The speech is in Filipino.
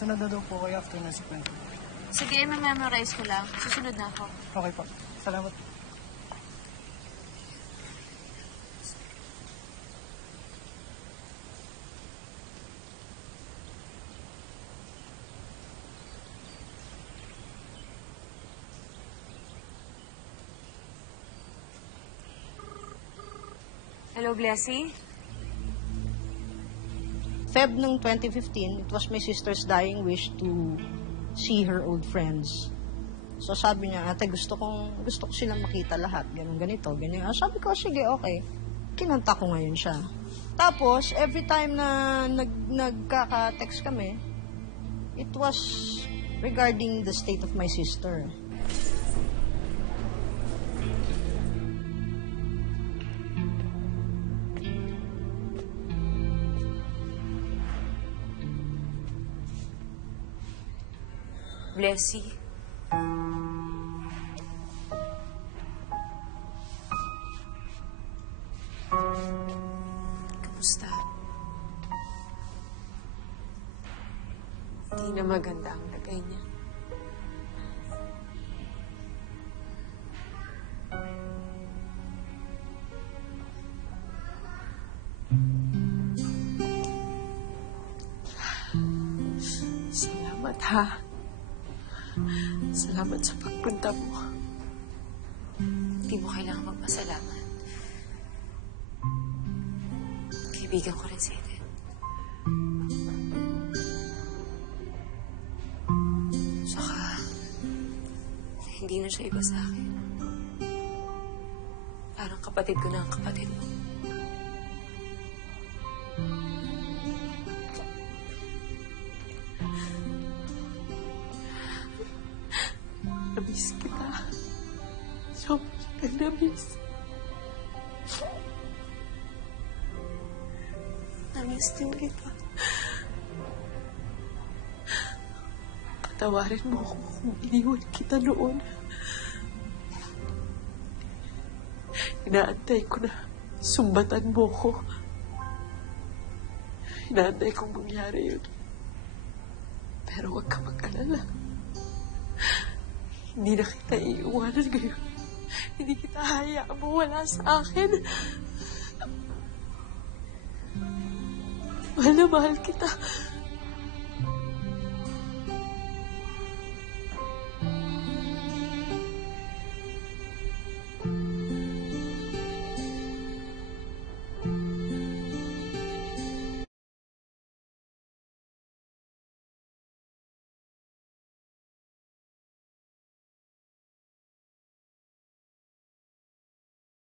Sunod na daw po kayo after ng sequence. Sige, memorize ko lang. Susunod na ako. Okay po. Salamat. Hello, Blessy? Feb ng 2015, it was my sister's dying wish to see her old friends. So sabi niya, ate, gusto ko silang makita lahat. Ganun, ganito, ganyan. Sabi ko, sige, okay. Kinanta ko ngayon siya. Tapos, every time na nagkaka-text kami, it was regarding the state of my sister. Blessy? Kamusta? Hindi na maganda ang lagay niya. Salamat, ha? Salamat sa pagpunta mo. Hindi mo kailangan magpasalamat. Kaibigan ko rin si Eden. Saka, hindi na siya iba sa akin. Parang kapatid ko na ang kapatid mo. Namiss kita. Sobrang namiss. Namiss din kita. Patawarin mo ako kung iniwan kita noon. Inaantay ko na sumbatan mo ko. Inaantay kong mangyari yun. Pero huwag ka mag-alala. Hindi na kita iiwanan ngayon. Hindi kita hayaan mawala sa akin. Mahal na mahal kita.